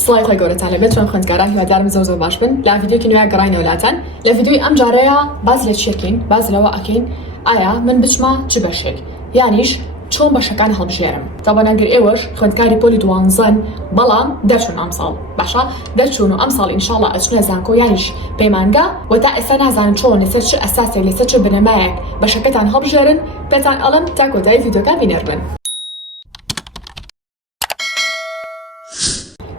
سڵای خۆی گەورەتان لەبێت چۆن خوێندکاران هیوادارم زۆر باش بن لە ڤیدیۆکی نوێ گەڕاینە وڵاتان لە ڤیدیۆی ئەم جارەیە باز لە چیەکەین باز لەوە ئەکەین ئایا من بچمە چ بەشێک یانیش چۆن بەشەکان هەڵبژێرم تاوانەگەر ئێوەش خوێندکاری پۆلی دوانزەن بەڵام دەرچوون ئەم ساڵ باشە دەرچوون و ئەم ساڵ ئینشاڵڵا ئەچنە زانکۆ یانیش پەیمانگە و تا ئێستا نازانن چۆن لەسەر چ ئەساسێک لەسەر چ بنەمایەک بەشەکەتان هەڵبژێرن پێتان ئەڵم تا کۆتایی ڤیدیۆکان بینەربن.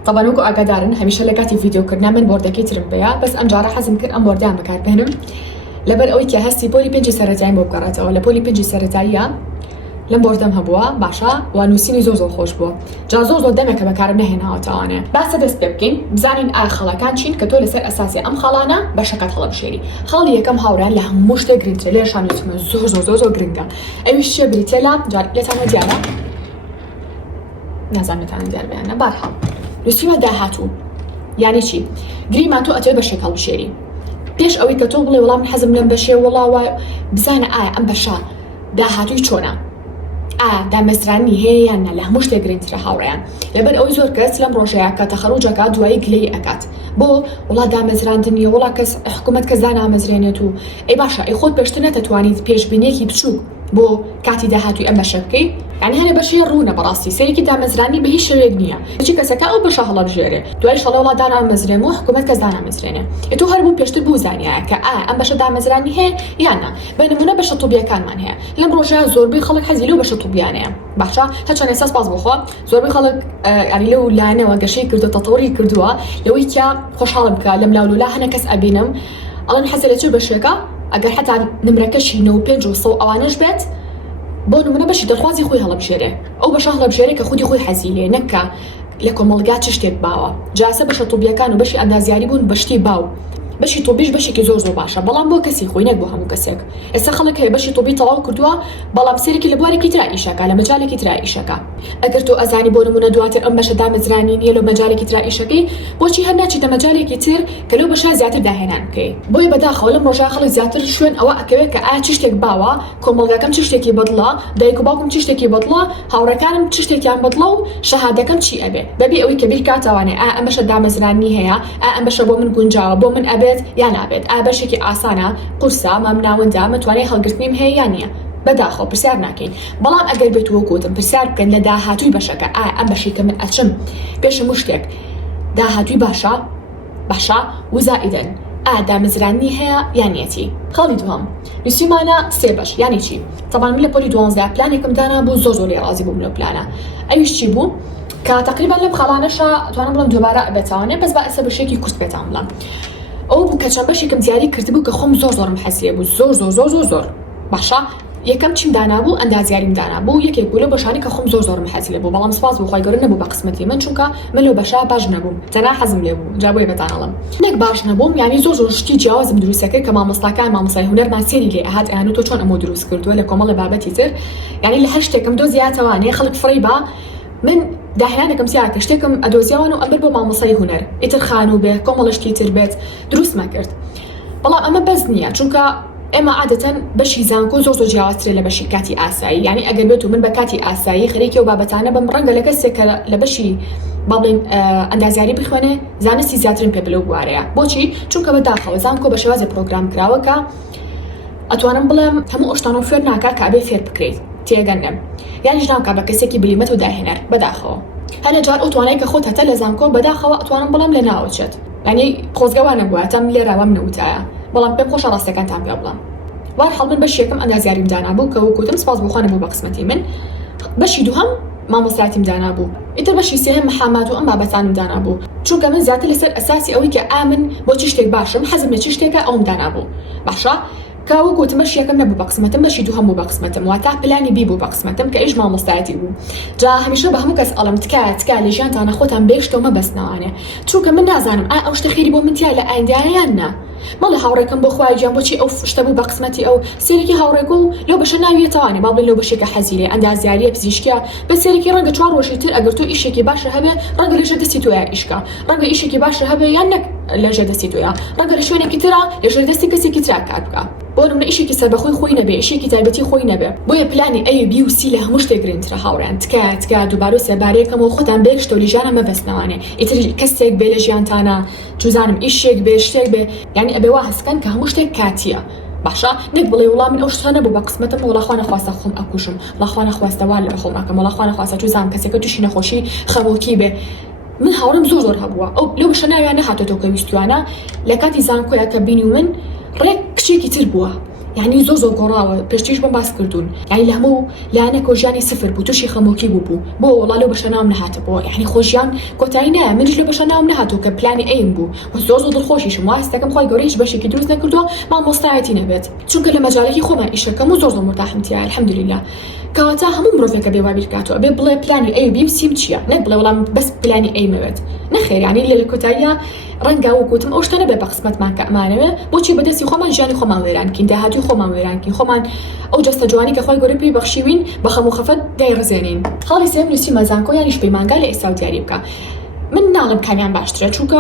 طبعا وەکو ئاگادارن هەمیشە لە کاتی ڤیدیۆکردنا من بۆردەکەی ترم پێەیە بەس ئەم جارە حەزم کرد ئەم بۆردیان بەکاربێنم لەبەر ئەوەی کە هەستی پۆلی پێنجی سەرەتاییم بۆ بگەڕێتەوە لە پۆلی پێنجی سەرەتاییە لەم بۆردەم هەبووە باشە و نووسینی زۆر خۆش بووە جا زۆر دەمێکە بەکارم نەهێناوەتەوانێ باسە دەست پێ بکەین بزانین ئایا خەڵەکان چین کە تۆ لەسەر ئەساسی ئەم خەڵانە بەشەکەت هەڵبژێری خەڵی یەکەم هاوڕیان لە هەموو شتێک گرنگترە لێرشان وتمە زۆر گرنگە ئەویش چیە بریتێلا جار لێتانە دیارە نازانێتانە دیار بێنە بارهەڵ نووسیمە داهاتوو یعنی چی گریمان تۆ ئەتوێ بەشێک هەڵبژێری پێش ئەوەی کە تۆ بڵێ وەڵام حەزم لەم بەشێ وەڵاوە بزانە ئایا ئەم بەشە داهاتووی چۆنە دامەزرانی هەیە یاننا لە هەموو شتێک گرنگترە هاوڕێیان لەبەر ئەوەی زۆر کەس لەم ڕۆژەیە کە تەخەڕوجەکە دوایی گلەی ئەکات بۆ وڵا دامەزراندنیە وڵا کەس حکوومەت کەس دانامەزرێنێت و ئەی باشە ئەی خۆت پێشتر نەتەتوانیت پێشبینیەکی بچووک بۆ کاتی داهاتووی ئەم بەشە بکەی یعنی هەنێ بەشی ڕوونە بەڕاستی سەرێکی دامەزرانی بە هیچ شێوەیەک نییە هیچی کەسەکە ئەو بەشە هەڵەبژێرێ دوای شەڵە وڵا دانامەزرێن و حکوومەت کەس دانامەزرێنێ ئێ تۆ هەر بوو پێشتر بوزانیایە کە ئەم بەشە دامەزرانی هەیە یاننا بە نمونە بەشە تووبیەکانمان هەیە لەم ڕۆژەیە زۆربەی خەڵک حەزی لەو بەشە تووبیانەیە باشە هەرچەند ئێستا سپاس بخوا زۆربەی خەڵک یعنی لەو لایەنەوە گەشەی کردو تەتەوری کردووە لەوەی کە خۆشحاڵم بکە لەم لاولولا هەنە کەس ئەبینم ئەڵێن حەزە لە چ بەشێکە ئەگەر حتا نمرەکەشی 95 و 100 ئەوانەش بێت بۆ نمونە بەشی دڵخوازی خۆی هەڵبژێرێ ئەو بەشە هەڵبژێرێ کە خودی خۆی حەزی لێ نەکە لە کۆمەڵگا چ شتێک باوە جاسە بەشە تووبیەکان و بەشی ئەندازیاری بوون بەشتی باو بەشی تۆبیش بەشێکی زۆر باشە بەڵام بۆ کەسی خۆی نەک بۆ هەموو کەسێک ئێستا خەڵک هەیە بەشی تۆبی تەواو کردووە بەڵام سێرەکی لە بوارێکی ترا ئیشەکە لە مەجالێکی ترا ئیشەکە ئەگەر تۆ ئەزانی بۆ نمونە دواتر ئەم بەشە دامەزرانی نیە لە مەجالێکی ترا ئیشەکەی بۆچی هەر ناچیتە مەجالێکی تر کە لەو بەشە زیاتر داهێنان بکەی بۆی بەداخەوە لەم ڕۆژە خەڵک زیاتر شوێن ئەوە ئەکەوێت کە ئایا چ شتێک باوە کۆمەڵگەکەم چ شتێکی بەدڵە دایک و باوکم چ شتێکی بەدڵە هاوڕەکانم چ شتێکیان بەدڵە و شەهادەکەم چی ئەبێ بەبێ ئەوەی کە بیر کاتەوانێ ئەم بەشە دامەزرانی هەیە ئەم بەشە بۆ من گونجاوە بۆ من ئەبێت یان نابێت بەشێکی ئاسانە قورسە مام ناوەندا متوانێت هەڵگرتنیم هەیە یان نییە بەداخەوە پرسیار ناکەین بەڵام ئەگەر بێت وەکوتم پرسیار بکەن لە داهاتووی بەشەکە ئەم بەشی کە من ئەچم پێشم شتێک داهاتووی باشە و زائیدەن دامەزرانی هەیە یانەتی خەڵی دووەم نووسیمانە سێ بەش یانی چی طبعا من لە پۆلی 12 پلانێکم دانا بوو زۆر لێ ڕازی بووم لەو پلانە ئەویش چی بوو کە تقریبا لەم خەڵانەشە توانم بڵم دووبارە بێتوانێت بەس بە ئەسە بەشێکی کورت بێتان بڵم ئەو بوو کە چەند بەشێکم دیاری کردبوو کە خۆم زۆرم حەزیە بوو زۆر باشە یەکەم چیم دانابوو ئەندازیاریم دانابوو یەکێک بوو لە بەشانی کە خۆم زۆرم حەزی لێ بوو بەڵام سپاس بۆ خۆی گەورە نەبوو بە قسمەتی من چونکە من لەو بەشە باش نەبووم تەنها حەزم لێ بوو جا بۆیە بەتانەڵم نەک باش نەبووم یعنی زۆر شتی جیاوازم دروستەکە کە مامۆستاکان مامۆستای هونەرمان سێری لێ ئەهات ئەیان و تۆ چۆن ئەمە دروست کردووە لە کۆمەڵی بابەتی تر یعنی لە هەر شتێکم دۆزیاتەوانێ خەڵک فڕی بە من داهێنانێکم سیاکە شتێکم ئەدۆزیاوان و ئەمبەر بۆ مامۆستای هونەر ئیتر خانوو بێ کۆمەڵشتی تر بێت دروستمان کرد بەڵام ئەمە بەس نییە چونکە ئێمە عادەتەن بەشی زانکۆ زۆر جیاوازترە لە بەشی کاتی ئاسایی یعنی ئەگەر بێت و من بە کاتی ئاسایی خەریکی و بابەتانە بم ڕەنگە لە کەسێک کە لە بەشی باڵێن ئەندازیاری بخوێنێ زانستی زیاترم پێ بلەو بوارەیە بۆچی چونکە بەداخەوە زانکۆ بە شێوازی پرۆگرام کراوە کە ئەتوانم بڵێم هەموو ئەشتان و فێر ناکا کە ئەبێ فێر بکرێت تێگەنم یانیش ناکا بە کەسێکی بلیمەت و داهێنەر بەداخەوە هەنە جار ئەو توانای کە خۆت هەتە لە زانکۆ بەداخەوە ئەتوانم بڵێم لە ناوچێت ینی خۆزگەوانە بووە تەم لێراوەم نەوتایە بەڵام پێم خۆشە ڕاستەکانتان پێ بڵم وارحەڵ من بەش یەکەم ئەندازیاریم دانابوو کە وەکوتم سپاس بۆخوا نەبوو بە قسمەتی من بەشی دووهەم مامۆستایەتیم دانابوو ئیتر بەشی سێهەم محامات و ئەم بابەتانم دانابوو چونکە من زیاتر لەسەر ئەساسی ئەوەی کە من بۆ چ شتێک باشم حەزم لە چ شتێکە ئەوم دانابوو باشە کە وەکوتم بەشی یەکەم نەبوو بە قسمەتم بەشی دووهەم بوو بە قسمەتم واتە پلانی بی بوو بە قسمەتم کە ئیش مامۆستایەتی بوو جا هەمیشە بە هەموو کەس ئەڵم تکا لە ژیانتانە خۆتان بێشتەوە مەبەستنەوانێ چونکە من نازانم ئەو شتە خێری بۆ من تیا لە ئایندایان نا مەڵە هاوڕێکم بۆ خوای گیان بۆچی ئەو شتە بوو بە قسمەتی ئەو سێرەکی هاوڕێک و لەو بەشە ناویێتەوانێ با بڵێن لەو بەشێکە حەزی لێ ئەندازیاریە پزیشکیە بە سێرەکی ڕەنگە 4 ڕۆژی تر ئەگەر تۆ ئیشێکی باشە هەبێ ڕەنگە لێشە دەستی تۆ یان ئیشکە ڕەنگە ئیشێکی باشە هەبێ یان نەک لە ژێر دەستی تۆیە ڕەنگە لە شوێنێکی ترە لە ژێر دەستی کەسێکی ترا کار بکە بۆ نمونە ئیشێکی سەربەخۆی خۆی نەبێ ئیشێکی تایبەتی خۆی نەبێ بۆیە پلانی A B و C لە هەموو شتێک گرنگترە هاوڕێن تکە دووبارە سەربارەیەکەمەوە خۆتان بێ شتە و لیژانە مەبەستنەوانێ ئیتر کەسێک بێ لە ژیانتانە جوزانم ئیشێک بێ شتێک بێ یعنی ئەبێ وا هەستکەن کە هەموو شتێک کاتیە باشە نێک بڵێ وڵام من ئەو شتە نەبوو بە قسمەتم وڵاخوا نەخواستە خۆم ئەکوشم وڵاخوا نەخواستە وا لە خۆم ئەکەم وڵاخوا نەخواستە جوزانم کەسێکە تووشی نەخۆشی خەمۆکی بێ من هاوڕم زۆر هەبووە ئەو لەو بەشە ناویان نەهاتۆتەوە کە ویستوانە لە کاتی زانکۆیە کە بینی من ڕێک کچێکی تر بووە یعنی زۆر گۆڕاوە پێشتیش بۆم باس کردوون یعنی لە هەموو لایەنێکەوە ژیانی سفر بوو تووشی خەمۆکی بوو بۆ وڵا لەو بەشە ناوم نەهاتەوە یعنی خۆشیان کۆتایی نایە منیش لە بەشە ناوم نەهاتوو کە پلانی ئەیم بوو و زۆر دڵخۆشیشم وا هەستەکەم خۆی گەورە هیچ بەشێکی دروست نەکردووە مامۆستایەتی نەبێت چونکە لە مەجالێکی خۆمان ئیشەکەم و زۆر مرتاحم تیا الحەمدولله کەواتە هەموو مرۆڤێکە بێ وا بیرکاتەوە بێ بڵێ پلانی A و B و C چییە نەک بڵێ وەڵام بەس پلانی A مەوێت نەخێر یعنی لە کۆتاییە ڕەنگە وەکوتم ئەو شتە نەبێ بە قسمەتمان کە ئەمانەوێ بۆچی بەدەستی خۆمان ژیانی خۆمان وێرانکەین داهاتوی خۆمان وێرانکەین خۆمان ئەو جەستە جوانی کە خۆی گەورە پێی بەخشیوین بە خەم و خەفەت دایڕزێنین خاڵی سێم نووسی مەزانکۆ یانیش پەیمانگا لە ئێستا و دیاری بکە من ناڵم کامیان باشترە چونکە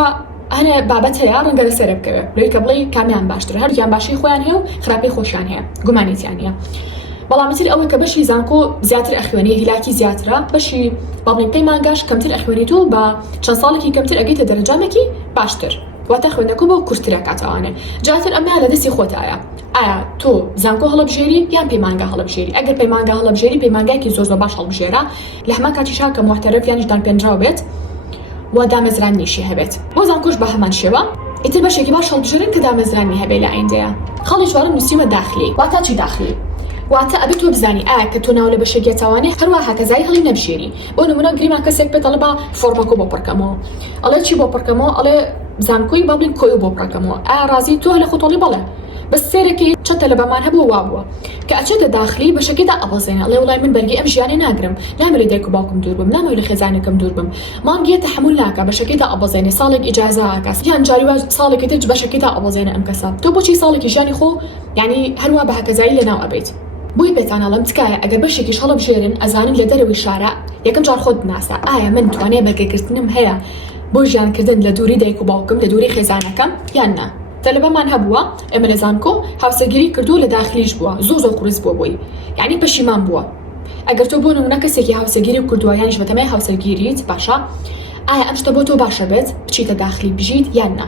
هەنێ بابەت هەیە ڕەنگە لەسەرە بکەوێت لەوەی کە بڵێ کامیان باشترە هەردوویان باشی خۆیان هەیە و خراپەی خۆشیان هەیە گومانێتیان هەیە بەڵامەتر ئەوەی کە بەشی زانکۆ زیاتر ئەخوێنی هیلاکی زیاترە بەشی باڵین پەیمانگاش کەمتر ئەخوێنیت و بە چەند ساڵێکی کەمتر ئەگەیتە دەرەجامێکی باشتر واتە خوێندنەکە بۆ کورتترە کاتەوانێ جاتر ئەمە لە دەستی خۆتایە ئایا تۆ زانکۆ هەڵەبژێری یان پەیمانگا هەڵەبژێری ئەگەر پەیمانگا هەڵەبژێری پەیمانگایکی زۆر باش هەڵبژێرە لە هەمان کاتیشا کە محتەرەف یانیش دانپێنراو بێت و دامەزراننیشی هەبێت بۆ زانکۆش بە هەمان شێوە ئیتر بەشێکی باش هەڵبژێرن کە دامەزرانی هەبێت لە ئایندەیە خەڵی چوارەم نووسیمە داخلی واتە چی داخلی واتە ئەبێت تۆ بزانی ئایا کە تۆ ناو لە بەشێکی تاوانێ هەروەها کەزای هەڵی نەبژێری بۆ نمونە گریمان کەسێک بێت ئەڵێ با فۆرمەکۆ بۆ پڕکەمەوە ئەڵێ چی بۆ پڕکەمەوە ئەڵێ زانکۆی با بڵین کۆی بۆ پڕکەمەوە ئایا ڕازی تۆ لە خۆتۆڵی بەڵێ بەس سێرەکەی چەتە لە بەمان هەبووە وا بووە کە ئەچێتە داخلی بەشەکەیدا ئەبەزێنە ئەڵێ وڵای من بەرگی ئەم ژیانی ناگرم نامەوێت دایک و باوکم دوور بم نامەوێت لە خێزانێکم دوور بم مانگیە تەحمل ناکە بەشەکەیدا ئەبەزێنێ ساڵێک ئیجازە ئاکەس یان جاری وا ساڵێکی تر بەشەکەیدا ئەبەزێنە ئەم کەسە تۆ بۆچی ساڵێکی ژیانی خۆ یعنی هەروە بە هەکەزایی لەناو ئەبێت بۆی پێتانەڵم تکایە ئەگەر بەشێکیش هەڵەبژێرن ئەزانن لە دەرەوەی شارە یەکەم جار خۆت بناسە ئایا من توانێ بەرگەگرتنم هەیە بۆ ژیانکردن لە دووری دایک و باوکم لە دووری خێزانەکەم یان نا تەلەبەمان هەبووە ئێمە لە زانکۆ هاوسەرگیری کردو لە داخلیش بووە زۆر قورس بووە یعنی پەشیمان بووە ئەگەر تۆ بۆ نمونە کەسێکی هاوسەرگیری کردووە یانیش بەتەمای هاوسەرگیریت باشە ئایا ئەم شتە بۆ تۆ باشە بێت بچیتە داخلی بژیت یان نا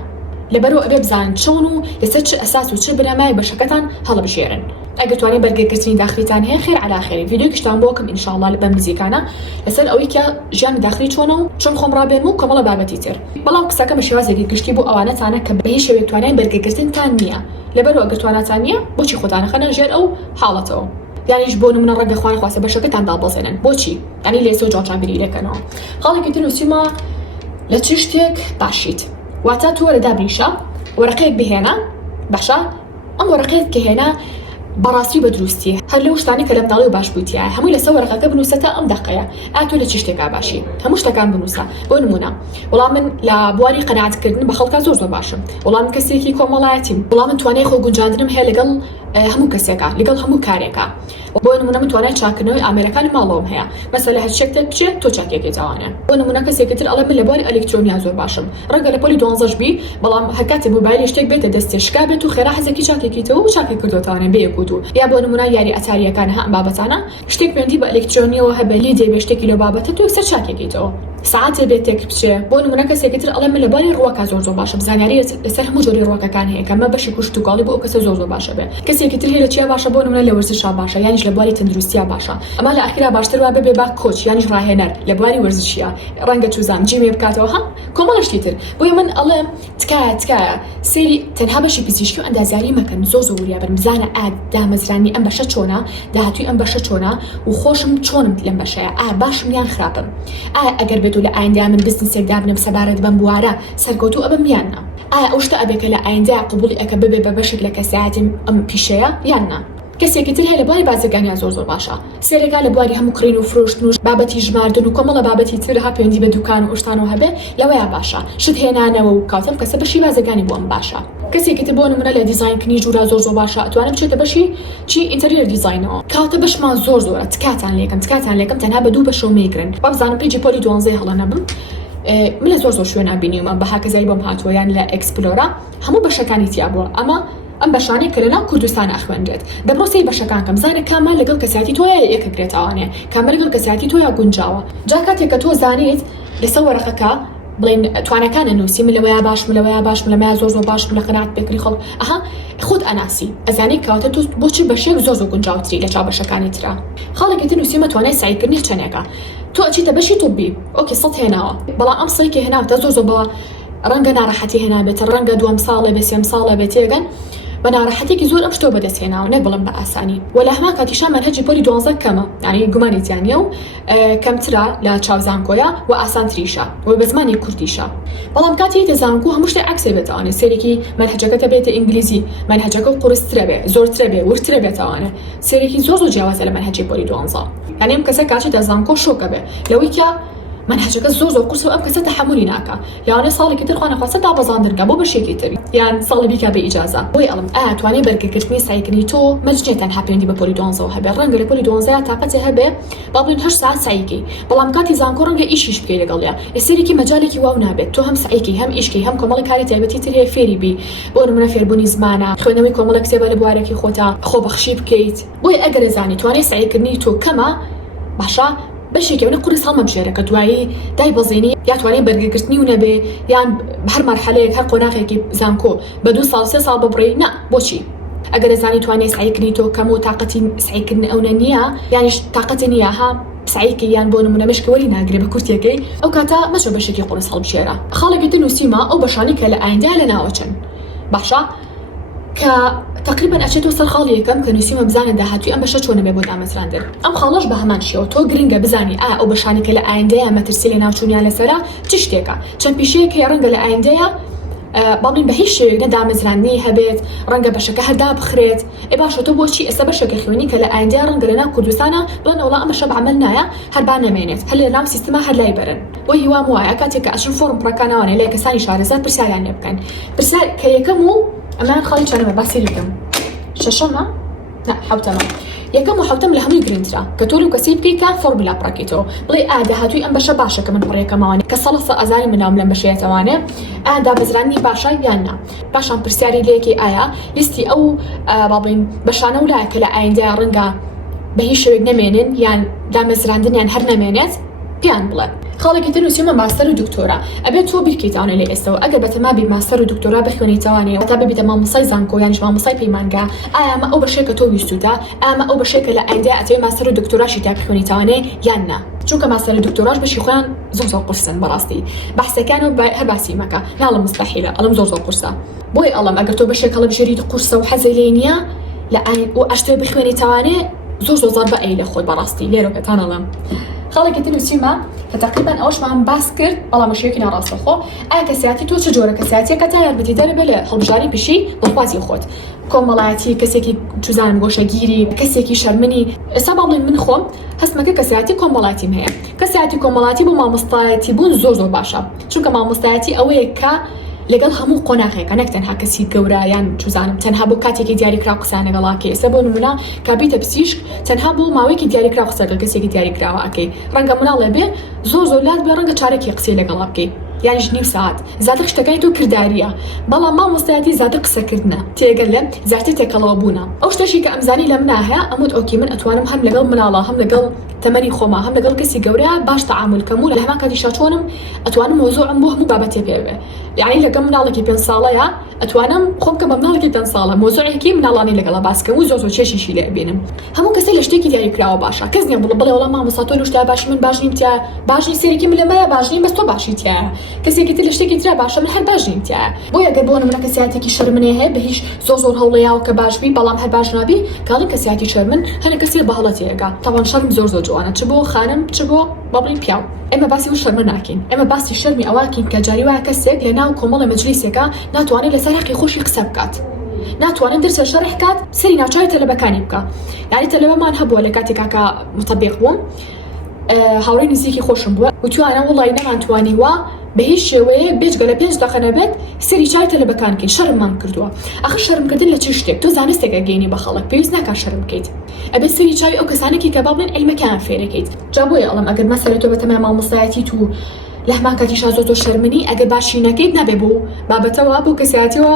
لەبەرەوە ئەبێ بزانن چۆن و لەسەر چ ئەساس و چ بنەمای بەشەکەتان هەڵبژێرن ئەگەر توانین بەرگەگرتنی داخلیتان هەیە خێر عەلا خێری ڤیدیۆکیشتان بۆکەم ئینشاءڵڵا لە بەم نزیکانە لەسەر ئەوەی کە ژیانی داخلی چۆنە و چۆن خۆم ڕابێنم و کۆمەڵە بابەتی تر بەڵام قسەکە بە شێوازێکی گشتی بۆ ئەوانەتانە کە بە هیچ شێوەیەک توانین بەرگەگرتنتان نییە لەبەرەوە ئەگەر تواناتان نییە بۆچی خۆتانە خەنە ژێر ئەو حاڵەتەوە یانیش بۆ نمونە ڕەنگە خوای خواسته بەشەکەتان دابەزێنن بۆچی یعنی لێسە جاچابیری لەکەنەوە خاڵێکی تر نووسیمە لە چ شتێک باشیت واتە تۆ لە دابریشە وەرەقەیەک بهێنە باشە ئەم وەرەقەیەک کە هێنا بەڕاستی بە دروستی هەر لەو شتانی کە لە منداڵی و باش بوویتە هەمووی لەسەر وەرەقەکە بنووسەتە ئەم دەقەیە ئا تۆ لە چی شتێکا باشی هەموو شتەکان بنووسە بۆ نمونە وەڵام من لە بواری قەناعەتکردن بە خەڵکا زۆر باشم وەڵام کەسێکی کۆمەڵایەتیم وەڵام من توانای خۆ گونجاندنم هەیە لەگەڵ هەموو کەسێکە لەگەڵ هەموو کارێکە بۆ نمونە من توانای چاکردنەوەی ئامێرەکانی ماڵەوەم هەیە مەسەلە هەر شتێک بچێت تۆ چاکێکی جوانە بۆ نمونە کەسێکی تر ئەڵێ من لە بواری ئەلکترۆنیا زۆر باشم ڕەنگە لە پۆلی 12 بی بەڵام هەکاتی موبایلی شتێک بێتە دەستی شکا بێت و خێرا حەزێکی چاکێکیتەوە و چاکی کردوتانە بەیەکوت و یا بۆ نمونە یاری ئەتاریەکان هەم بابەتانە شتێک پێندی بە ئەلکترۆنیەوە هەبەلی دەبێت شتێکی لە بابەتە تۆ سەر چاکێکیتەوە ساعت بێت تێک بچێ بۆ نمونە کەسێکی تر ئەڵێ من لە بواری ڕووەکە زۆر باشم زانیاری لەسەر هەموو جۆری ڕووەکەکان هەیە کەمە بەشی کوشت و کاڵی بۆ ئەو کەسە زۆر باشە بێت کەسێکی تر هەیە لە چیا باشە بۆ نمونە لە وەرزشا باشە یانیش لە بواری تەندروستیا باشە ئەمە لە ئاخیرا باشتر وا بێ با کۆچ یانیش ڕاهێنەر لە بواری وەرزشیە ڕەنگە چوزام جیمێ بکاتەوە هەم کۆمەڵشتی تر بۆی من ئەڵێم تکایە سێری تەنها بەشی پزیشکی و ئەندازیاری مەکەن زۆر زۆریا بن بزانە دامەزرانی ئەم بەشە چۆنە داهاتووی ئەم بەشە چۆنە و خۆشم چۆنم لەم بەشەیە باشم یان خراپم ئەگەر بێت و لە ئایندا من بزنسێک دابنم سەبارەت بەم بوارە سەرکەوتوو ئەبم یاننا ئەو شتە ئەبێکە لە ئایندا قبوڵی ئەکە ببێ بە بەشێک لە کەسایەتیم ئەم پیشەیە یاننا کەسێکی تر هەیە لە بواری بازرگانیان زۆر باشە سێرەکە لە بواری هەموو کڕین و فرۆشتن و بابەتی ژماردن و کۆمەڵە بابەتی ترها پەیوەندی بە دوکان و ئوشتانەوە هەبێ لەوەیە باشە شت هێنانەوە و کاتەم کەسە بەشی بازرگانی بۆم باشە کەسێکی تر بۆ نمونە لە دیزاینکردنی ژوورا زۆر باشە ئەتوانم بچێتە بەشی چی ئینتەریەر دیزاینەوە کاتە بەشمان زۆرە تکاتان لێکم تەنها بە دوو بەشەوە میگرن بەزانم پیجی پۆلی 12 هەڵە نەبم من لە زۆر شوێنە بینیومە بە هاکەزایی بۆم هاتووە یان لە ئەکسپلۆرا هەموو بەشەکانی تیا بووە ئەمە ئەم بەشانەی کە لەناو کوردستان ئەخوێنرێت دەبڕۆ سەی بەشەکان کەم زانە کامان لەگەڵ کەسیاتی تۆیە یەکەگرێتەوانێ کامە لەگەڵ کەسیاتی تۆیە گونجاوە جا کاتێک کە تۆ زانیت لەسەر وەرەقەکە بڵێن توانەکانە نووسی ملەوەیە باش ملەمە زۆر باش لە قەنات بێکری خەڵ ئەها خۆت ئەناسی ئەزانەی کەواتە تۆ بۆچی بەشێک زۆر گونجاوتری لە چاو بەشەکانی ترا خەڵێکی تر نووسیمە توانای سعیکردنی چەندێکە تۆ ئەچیتە بەشی توبی ئۆکی سەد هێناوە بەڵام ئەم سەیکە هێناوتە زۆر بە ڕەنگە ناڕەحەتی هێنابێت ڕەنگە دووەم ساڵە بێ سێم ساڵە بێت تێگەن بە ناڕەحەتێکی زۆر ئەم شتۆ بەدەستهێناوە نەک بڵم بە ئاسانی و لە هەمان کاتیشا مەنهەجی پۆلی 12 کەمە یعنی گومانیتیانە و کەمترە لە چاوزانکۆیە و ئاسانتریشە و بە زمانی کوردیشە بەڵام کاتی هێتە زانکۆ هەموو شتێک عەکسێ بێتەوانێ سێرێکی مەنهەجەکەتە بێتە ئینگلیزی مەنهەجەکە قورسترە بێ زۆرترە بێ ورترە بێتەوانێ سێرێکی زۆر جیاوازە لە مەنهەجی پۆلی 12 یعنی ئەم کەسە کاتیتە زانکۆ شۆکە بێ لەوەی کە منهجەکە زۆر قورس و ئەم کەسە تەحملی ناکە یانە ساڵێکی تر خوانەخواستە دابەزاندنگە بۆ بەشێکی تری یان ساڵی بیکا بە ئیجازە بۆی ئەڵم ئەتوانێ بەرگەکردنی سایکردنی تۆ مەجنێ تەنها پەیوەندی بە پۆلی 12 هەبێ ڕەنگە لە پۆلی 12 تاقەتێ هەبێ با بڵێن 8 ساعت سایکی بەڵام کاتی زانکۆ ڕەنگە ئیشیش بکەی لەگەڵیا ئێسێرێکی مەجالێکی واو نابێت تۆ هەم سایکی هەم ئیشکی هەم کۆمەڵی کاری تایبەتی تر هەیە فێری بی بۆ نمونە فێربوونی زمانە خوێندنەوەی کۆمەڵە کتێبە لە بوارێکی خۆتا خۆبەخشی بکەیت بۆی ئەگەر زانی توانێ سایکردنی تۆ کەمە باشە بەشێکی ئەوە قورس هەڵمەبژێرە کە دوایی دای بەزێنی یا توانێ بەرگەگرتنی و نەبێ یان هەر مەرحەلەیەک هەر قۆناغێکی زانکۆ بە 2 ساڵ 3 ساڵ ببڕی نا بۆچی ئەگەر زانی توانێ سعیکردنی تۆ کەم و تااقەتی سعیکردن ئەوە نییە یانیش تااقەتی نییە ها سعیکی یان بۆ نمونە مشکی وەلی ناگرێ بە کورتێکەی ئەو کاتە مەچۆ بەشێکی قورس هەڵبژێرە خاڵێکی تر نووسیمە ئەو بەشانی کە لە ئایندا لە ناوەچن باشە کە تقریبا ئەچێتەوە سەر خاڵی یەکەم کە نووسیمە بزانە داهاتووی ئەم بەشە چۆنە بێ بۆ دامەزراندن ئەم خاڵەش بە هەمان شێوە تۆ گرنگە بزانی ئەو بەشانی کە لە ئایندەیە مەترسی لە ناوچوونیان لەسەرا چ شتێکە چەند پیشەیەکی ڕەنگە لە ئایندەیە باڵین بە هیچ شێوەیەک نەدامەزراندنی هەبێت ڕەنگە بەشەکە هەدا بخرێت ئێ باشە تۆ بۆچی ئێستا بەشێکی خوێنی کە لە ئایندەیە ڕەنگە لە ناو کوردستانە بڵێن وەڵا ئەم بەشە بەعمەل نایە هەر با نەمێنێت هەر لە ناو سیستەما هەر لای بەرن بۆ هیوام وایە کاتێک کە ئەچن فۆرم پڕەکانەوانێ لای کەسانی شارەزات پرسیاریان لێ بکەن پرسیار کە یەکەم و ئەمان خاڵی چەندەمە باسی یەکەم شەشەمە حوتەمە یەکەم و حوتەم لە هەمووی گرنگترە کە تۆ لەو کەسەی بکەی کە فۆرمولا پڕەکەیتەوە بڵێ داهاتووی ئەم بەشە باشە کە من پڕێکەمەوانێ کە سەڵەسە ئازاری مناوم لەم بەشەیەتەوانێ دابەزرانی باشە یاننا پاشان پرسیاری لێکی ئایا لیستی ئەو باڵین بەشانە ولایە کە لە ئایندەیە ڕەنگە بە هیچ شێوێک نەمێنن یان دامەزراندنیان هەر نەمێنێت پیان بڵێ خاڵێکی تر نووسیمە ماستەر و دکتۆرا ئەبێت تۆ بیرکەیتەوانێ لە ئێستەوە ئەگەر بەتەمابی ماستەر و دکتۆرا بخوێنیتەوانێ تا ببیتە مامۆستای زانکۆ یانیش مامۆستای پەیمانگا ئایا ئەمە ئەو بەشێکە تۆ ویستوتە ئەمە ئەو بەشێکە لە ئایندەیە ئەتەوێت ماستەر و دکتۆراشی تا بخوێنیتەوانێ یان نا چونکە ماستەر و دکتۆراش بەشی خۆیان زۆر قورسن بەڕاستی بەحسەکانەوە هەر باسی مەکە ناڵم مستەحیلە ئەڵم زۆر قورسە بۆی ئەڵم ئەگەر تۆ بەشێک هەڵبژێریت قورسە و حەزی لێ نییە لە و ئەشتێ بخوێنیتەوانێ زۆر زۆر بە ئەی لە خۆی بەڕاستی لێرە پێتان ئەڵم خاڵێکی تر نووسیمە کە تقریبا ئەوەشمان باس کرد بەڵام شێوەیەکی ناڕاستەخۆ ئایا کەسیاتی تۆ چ جۆرە کەسیاتیەکە تا یارمەتی دەرە بێ لە هەڵبژاری پشی دڵخوازی خۆت کۆمەڵایەتی کەسێکی توزانم گۆشەگیری کەسێکی شەرمنی ئێستا باڵێن من خۆم هەستمەکە کەسیاتی کۆمەڵایەتیم هەیە کەسیاتی کۆمەڵایەتی بۆ مامۆستایەتی بوون زۆر باشە چونکە مامۆستایەتی ئەوەیە کە لەگەڵ هەموو قۆناغێکە نەک تەنها کەسی گەورایان چوزانم تەنها بۆ کاتێکی دیاریکرا قسانە گەڵاکێ ئێستا بۆ نمونە کابیتە پزیشک تەنها بۆ ماوەیەکی دیاریکرا قسەگەڵ کەسێکی دیاریکراوە ئەکەی ڕەنگە مناڵێ بێ زۆر لات بێ ڕەنگە چارێکی قسەی لەگەڵا بکەی یانیش نیم ساعت زیاتر شتەکانی تۆ کرداریە بەڵام مامۆستایەتی زیاتر قسەکردنە تێگەل لێ زیاتر تێکەڵەوە بوونە ئەو شتێکی کە ئەمزانی لە منە هەیە ئەموت ئۆکی من ئەتوانم هەم لەگەڵ مناڵە هەم لەگەڵ تەمەنی خۆما هەم لەگەڵ کەسی گەورەیە باش تەعامل کەم و لە هەمان کاتیشا چۆنم ئەتوانم مۆزوعم بۆ هەموو بابەتێ پێ بێ یعنی لەگەڵ مناڵێکی 5 ساڵەیە ئەتوانم خۆم کە بە مناڵێکی 5 ساڵە مۆزوعێکی مناڵانی لەگەڵا باسکەم و زۆر چێشیشی لێ بینم هەموو کەسێ لە شتێکی دیاریکراوە باشە کەس نییە بڵێ وەڵام مامۆستا تۆ لە شتە باش من باش نیم تیا باش نی سێرێکی من لەمەیە باش نیم بەس تۆ باشی تایە کەسێکی تر لە شتێکی ترە باشە من هەر باش نیم تایە بۆیە گەر بۆ نمونە کەسیاتێکی شەرمنێ هەیە بە هیچ زۆر هەوڵەیەوە کە باشبی بەڵام هەر باش نابی کاڵی کەسیاتی شەرمن هەنە کەسی بەهەڵەتەیەگا تاوان شەرم زۆر جوانە چ بۆ خانم چ بۆ بەڵین پیاو ئێمە باسی و شەرمە ناکەین ئێمە باسی شەرمی ئەواکەین کە جاری وایە کەسێک لە ناو کۆمەڵە مەجلیسێکە ناتوانێت لەسەر حەقی خۆشی قسە بکات ناتوانێت درسە شەڕح کات سەری ناوچاوی تەلەبەکانی بکە یعنی تەلەبەمان هەبووە لە کاتێکا کە متەبیق بووم هاوڕێی نزیکی خۆشم بووە وتوانە وڵی نەمانتوانیوە بە هیچ شێوەیە بێجگە لە 5 دقە نەبێت سەری چای تەلەبەکانکەین شەرممان کردووە ئەخە شەرمکردن لە چ شتێک تۆ زانستێکە گەینی بە خەڵک پێویست ناکا شەرم بکەیت ئەبێت سەری چاوی ئەو کەسانێکی کە با بڵێن عیلمەکەیان فێرەکەیت جا بۆیە ئەڵم ئەگەر مەسەلە تۆ بەتەمای مامۆستایەتی تو لەهمان کاتیشا زۆر شەرمنی ئەگەر باشی نەکەیت نابێ بوو بابەتەوە بۆ کەسایەتیەوە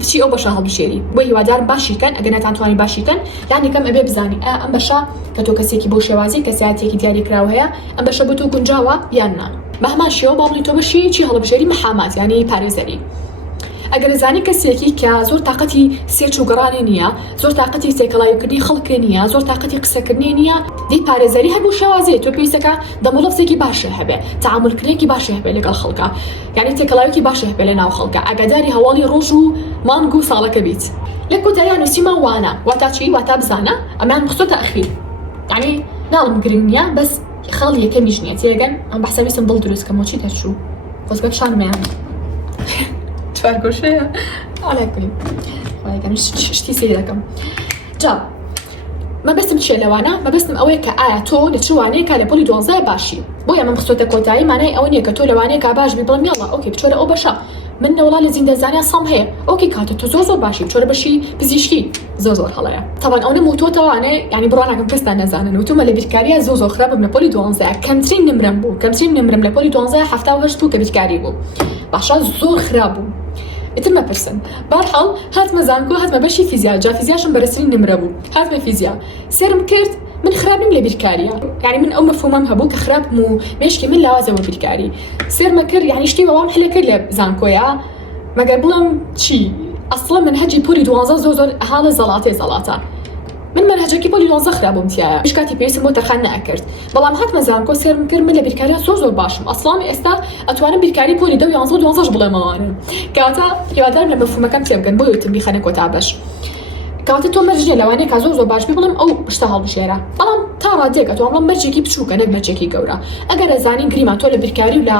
بچی ئەو بەشە هەڵبژێری بۆ هیوادار باشیکەن ئەگەر ناتوانی باشیکەن یانێکم ئەبێ بزانی ئەم بەشە کە تۆ کەسێکی بۆ شێوازی کەسایەتێکی دیاریکراوە هەیە ئەم بەشە بۆ تۆ گونجاوە یان نا بە هەمان شێوە باڵی تۆ بەشی چی هەڵبژێری مەحامات یعنی پارێزەری ئەگەر زانی کەسێکی کە زۆر تااقەتی سێرچ و گەڕانی نییە زۆر تااقەتی تێکەڵاوکردنی خەڵکی نییە زۆر تااقەتی قسەکردنی نییە دی پارێزەری هەبوو شێوازێت تۆ پێویستەکە دەمەڵەفزێکی باشە هەبێ تعاملکردێکی باشە هەبێ لەگەڵ خەڵکە یعنی تێکەڵاوێکی باشە هەبێ لە ناو خەڵکە ئاگاداری هەواڵی ڕۆژ و مانگ و ساڵەکە بیت لە کۆتاییان نووسیمە وانە واتا چی واتا بزانە ئەمان مخسۆتە ئەخیر یعنی ناڵم گرنگ نییە بەس خەڵ یەکەمیش نییە تێگەن ئەم بەحسەویستم دڵ دروستکەم وچی دەرچوو خۆزگەت شانمەیان فارگۆشەیە ئاڵێکنی خۆیگەن شتی سێ دەکەم جا مەبەستم چیە لەوانە مەبەستم ئەوەیە کە ئایا تۆ لە چوانەیە کا لە پۆلی 12 باشی بۆیە من بخسۆتە کۆتایی مانای ئەوە نییە کە تۆ لەوانەیە کا باش بی بڵم یاڵا ئۆکێ بچۆرە ئەو بەشە من نەوڵا لە زیندەزانیان سەم هەیە ئۆکێ کاتە تۆ زۆر باشی بچۆرە بەشی پزیشکی زۆر هەڵەیە تاوان ئەو نەم و تۆتەوانێ ینی بڕواناکەم کەستان نەزانن و تومە لە بیرکاریە زۆر خراپم لە پۆلی 12 کەمترین نمرم بوو کەمترین نمرم لە پۆلی 12 78 بوو کە بیرکاری بوو باشە زۆر خراپ بوو ئیتر مەپرسن بەرحاڵ هاتمە زانکۆ هاتمە بەشی فیزیا جا فیزیاشم بەرزترین نمرە بوو هاتمە فیزیا سێرم کرد من خراپ نیم لە بیرکاریە یعنی من ئەو مەفهومم هەبوو کە خراپم و مێشکی من لاوازەوە بیرکاری سێرمە کرد یعنی شتی بەوام هەلە کرد لە زانکۆیە مەگەر بڵم چی ئەسڵە منهەجی پۆلی 12 زۆر هاڵە زەڵاتە من منهەجێکی پۆلی 12 خراپم تایە مشکاتی پێویستم بۆ تەرخان نەکرد بەڵام هاتمە زانکۆ سێرم کرد من لە بیرکاریە زۆر باشم ئەسڵام ئێستا ئەتوانم بیرکاری پۆلی 11 بڵێمەوانم کەواتە هیوادارم لە مەفهومەکەم تێبگەن بۆ یوتم بیخەنە کۆتا بەش کەواتە تۆ مەرجێ لەوانەیە کە زۆر باش بی بڵم ئەو شتە هەڵبژێرە بەڵام تا ڕادێک ئەتوانم مەرجێکی بچووکە نەک مەرجێکی گەورە ئەگەر ئەزانین گریما تۆ لە بیرکاری و لە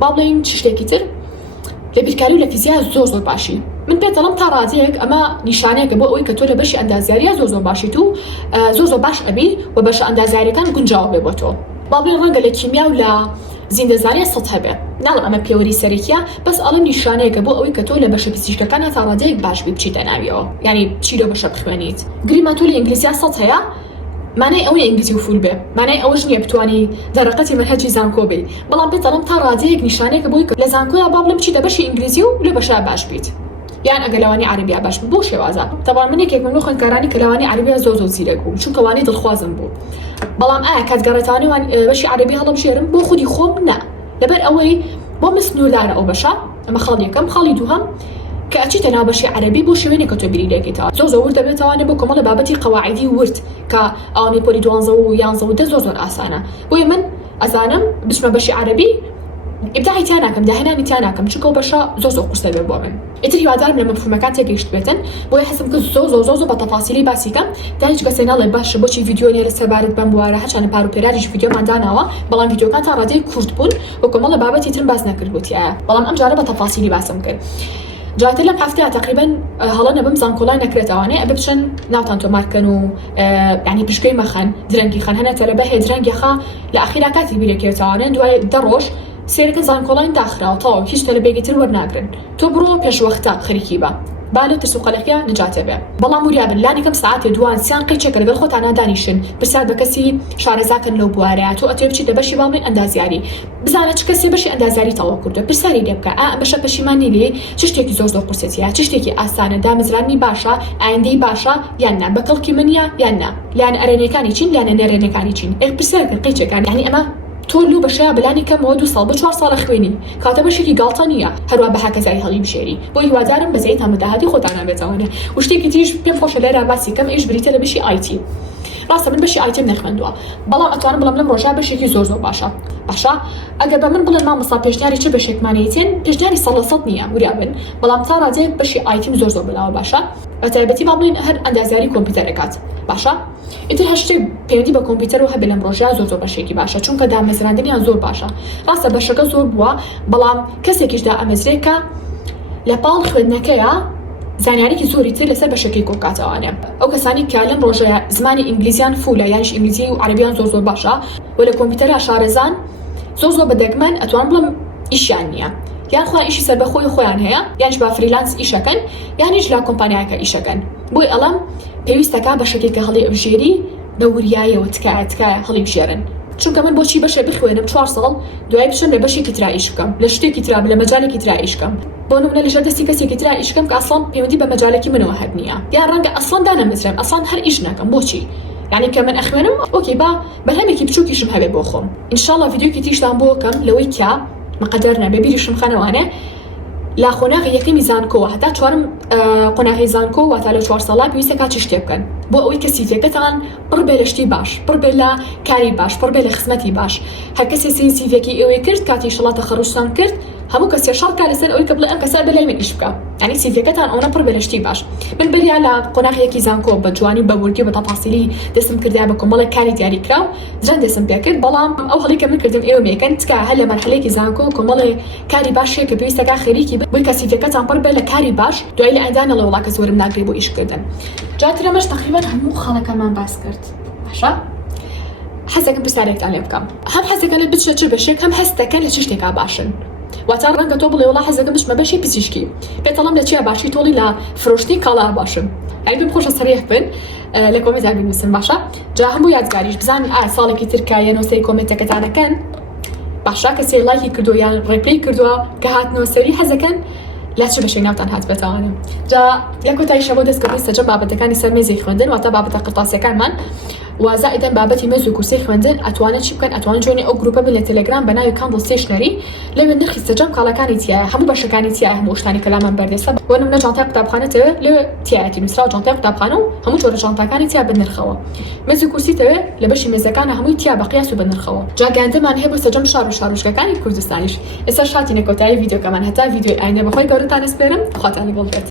با بڵێین چ شتێکی تر لە بیرکاری و لە فیزیا زۆر باشی من پێدەڵم تا ڕادێک ئەمە نیشانەیەکە بۆ ئەوەی کە تۆ لە بەشی ئەندازیاریە زۆر باشیت و زۆر باش ئەبی و بەشە ئەندازیاریەکان گونجاو بێ بۆ تۆ با بڵێن ڕەنگە لە کیمیا و لە زیندەزانیە سەد هەبێ ناڵم ئەمە پێوەری سەرەکیە بەس ئەڵم نیشانەیەکە بۆ ئەوەی کە تۆ لە بەشە پزیشکەکانە تا ڕادەیەک باش بی بچیتە ناویەوە یعنی چی لە بەشە بخوێنیت گریما تۆ لە ئینگلیزیا سەد هەیە مانای ئەوەی ئینگلیزی و فول بێ مانای ئەوەش نییە بتوانی دەرەقەتی منهەجی زانکۆ بێ بەڵام پێدەڵم تا ڕادەیەک نیشانەیەکە بۆی لە زانکۆیە با بڵم بچیتە بەشی ئینگلیزی و لە بەشە باش بیت یان ئەگە لەوانی عەربیا باش بۆ شێوازە تەواو من یەکێک من خوێندکارانی کە لەوانی عەربیا زۆر زیرەک بوو چونکە وانی دڵخوازم بوو بەڵام ئایا کاتگەڕێتانی بەشی عەربی هەڵبژێرم بۆ خودی خۆم نا لەبەر ئەوەی بۆ مسنولارە ئەو بەشە ئەمە خاڵ یەکەم خاڵی دووهەم کە ئەچیتە ناو بەشی عەربی بۆ شوێنێک کە تۆ بیری لێکیتەوە زۆر ورد دەبێتەوانێ بۆ کۆمەڵە بابەتی قەواعیدی ورد کە ئەوانی پۆلی 12 و 11 زۆر ئاسانە بۆیە من ئەزانم بچمە بەشی عەربی ئبداعی تیا ناکەم داهێنانی تیا ناکەم چونکە ئەو بەشە زۆر قورس دەبێت بۆ من ئیتر هیوادارم لە مەفهومەکان تێگەیشت بێتن بۆیە حەزم کرد زۆر بە تەفاسیلی باسی کەم تا هیچ کەسێ نەڵێ باشە بۆچی ڤیدیۆ لێرە سەبارەت بەم بوارە هەرچەندە پاروپێراریش ڤیدیۆمان داناوە بەڵام ڤیدیۆکان تا ڕادەی کورت بوون بۆ کۆمەڵە بابەتی ترم باس نەکردبووتیایە بەڵام ئەم جارە بە تەفاسیلی باسم کرد جاتر لەم هەفتەیە تقریبا هەڵە نەبم زانکۆڵای نەکرێتەوانێ ئەبێ بچن ناوتان تۆمارکەن و یعنی پشکەی مەخەن درەنگی خەن هەنە تەرەبە هەیە درەنگیخە لە ئەخیرا کاتی بیرەکێتەوانێن دوای 10 ڕۆژ سێرەکە زانکۆڵای داخراوە تەواو هیچ تۆ لە بێگیتر وەرناگرن تۆ بڕۆ پێشوەختە خەریکی بە با لە ترس و قەلەقیە نەجاتێ بێ بەڵام وریابن لانیکەم ساعتێ دوان سیان قەیچێکە لەگەڵ خۆتان نادانیشن پرسیار بە کەسی شارەزاکەن لەو بوارەیە تۆ ئەتوێ بچیتە بەشی باڵێن ئەندازیاری بزانە چ کەسێ بەشی ئەندازیاری تەواو کردووە پرسیاری لێ بکە ئا بەشە پەشیمانی لێ چ شتێکی زۆر قورسێتیە چ شتێکی ئاسانە دامەزرانی باشە ئایندەی باشە یان نا بەکەڵکی منیە یان نا لاەن ئەرێنەکانی چین لاەنە نەرێنەکانی چین پرسیارکە قەیچەکان یعنی ئەمە تۆ لو بەشەیە بلانی کەمەوە 2 ساڵ بە 4 ساڵە خوێنی کاتە بەشێکی گاڵتە نییە هەروە بە هاکەزای هەڵی بشێری بۆ هیوادارم بەزەی تامەداهاتی خۆتان نابێتەوەنە و شتێکی تریش پێم خۆشە لێرە باسی کەم ئێش بریتە لە بەشی ئایتی ڕاستە من بەشی ئایتیم نەخوێندووە بەڵام ئەتوانم بڵم لەم ڕۆژە بەشێکی زۆر باشە ئەگەر بە من بڵێن مامۆستا پێشنیاری چه بەشێکمانەیەتێن پێشنیاری 100% نییە وریابن بەڵام تا ڕادێک بەشی ئایتیم زۆر بەلاوە باشە بە تایبەتی با بڵێن هەر ئەندازیاری کۆمپیوتەرەکات باشە ئیتر هەشتێک پەیوەندی بە کۆمپیوتەر و هەبێ لەم ڕۆژە زۆر بەشێکی باشە چونکە دامەزراندنیان زۆر باشە ڕاستە بەشەکە زۆر بووە بەڵام کەسێکیشدا ئەمەزرێکە لە پاڵ خوێندنەکەیە زانیاریکی زۆری تر لەسەر بەشەکەی کۆکاتەوانێ ئەو کەسانی کە لەم ڕۆژەیە زمانی ئینگلیزیان فولە یانیش ئینگلیزی و عەربیان زۆر باشە و لە کۆمپیوتەرە شارەزان زۆر بەدەگمەن ئەتوان بڵم ئیشیان نییە یان خۆیان ئیشی سەر بەخۆی خۆیان هەیە یانش با فریلانس ئیشەکەن یانیش لا کۆمپانیاکە ئیشەکەن بۆی ئەڵام پێویستەکە بەشەکەی کە هەڵی ئەبژێری بە وریایەوە تکایە هەڵی بژێرن چونکە من بۆچی بەشێ بخوێنم 4 ساڵ دوای بچم لە بەشێکی ترا ئیش بکەم لە شتێکی ترا لە مەجالێکی ترا ئیش بکەم بۆ نمونە لەژێر دەستی کەسێکی ترا ئیش بکەم کە ئەسڵان پەیوەندی بە مەجالێکی منەوە هەر نییە یان ڕەنگە ئەسڵان دانەمەزرێم ئەسڵان هەر ئیش ناکەم بۆچی یعنی کە من ئەخوێنم ئۆکێ با بەلهەمێکی بچووکیشم هەبێ بۆ خۆم ئینشاڵڵا ڤیدیۆکی تیشتان بۆ کەم لەوەی کە مەقەدەر نەبێ بیریشم خانەوانێ لا قۆناغی یەکەمی زانکۆوە هەتا چوارم قۆناغی زانکۆ واتە لە 4 ساڵات پێویستە کاتی شتێ بکەن بۆ ئەوەی کە سیڤەکەتان پڕ بێ لە شتی باش پڕ بێ لە کاری باش پڕ بێ لە خزمەتی باش هەر کەسێ سیڤەکی ئێوەی کرد کاتی شڵاتە خەڕوشتان کرد هەموو کەسێ شەڕکا لەسەر ئەوەی کە بڵێ ئەم کەسە بەلای من ئیش بکە یعنی سیڤەکەتان ئەوە پڕ بێ لە شتی باش من بەریا لە قۆناغیەکی زانکۆ بە جوانی بە وردی و بە تەفاسیلی دەستم کردیا بە کۆمەڵێک کاری دیاریکراو زەن دەستم پێ کرد بەڵام ئەو هەڵی کە من کردم ئێوە مێکەن تکا هەر لە مەرحەلەیەکی زانکۆ کۆمەڵێ کاری باشێ کە پێویستە کا خێریکی بۆی کە سیڤەکەتان پڕ بێ لە کاری باش دوای لە ئەندانە لە وڵا کە زۆرم ناگری بۆ ئیشکردن جاترەمەش تقریبا هەموو خەڵەکەمان باس کرد باشە حەزەکەم پرسیارێکتان لێ بکەم هەم حەزەکەنت بچە چ بەشێک هەم هەستەکەن لە چ شتێکا باشن واتە ڕەنگە تۆ بڵێ وڵا حەزەکەم بچمە بەشی پزیشکی پێتەڵام لە چیا باشی تۆڵی لە فرۆشتی کاڵا باشم ئەی بم خۆشە سەریح بن لە کۆمنتار بنووسن باشە جا هەموو یادگاریش بزانین ساڵێکی ترکایە نۆسەی کۆمنتەکەتانەکەن باشا کەسێ لایکی کردو یان ڕێپلی کردووە کە هاتنەوە سەری حەزەکەن لا چ بەشەی ناوتان هات بێتەوانە جا لە کۆتایی شەوە دەستکردنی سەرجەم بابەتەکانی سەر مێزی خوێندن واتە بابەتە قرتاسیەکانمان وازائدەن بابەتی مێز و کورسی خوێندن ئەتوانن چی بکەن ئەتوانن جوێنی ئەو گروپە بن لە تەلەگرام بە ناوی کاندڵ ستێشنەری لەوێ نرخی سەرجەم کاڵەکانی تایە هەموو بەشەکانی تایە هەموو شتانی کە لامان بەردەستە بۆ نمونە جانتای قوتابخانەتەوە لێ تایەتی نووسراوە جانتای قوتابخانە و هەموو جۆرە جانتاکانی تیا بنرخەوە مێز و کورسیتەوە لە بەشی مێزەکانە هەمووی تیا بە قیاس و بنرخەوە جا گەاندەمان هەیە بۆ سەرجەم شار و شارۆچکەکانی کوردستانیش ئێستا شاتینە کۆتایی ڤیدیۆکەمان هەتا ڤیدیۆی ئاینە بەخۆی گەورەتان ئەسپێرم خواتانی بڵ بێت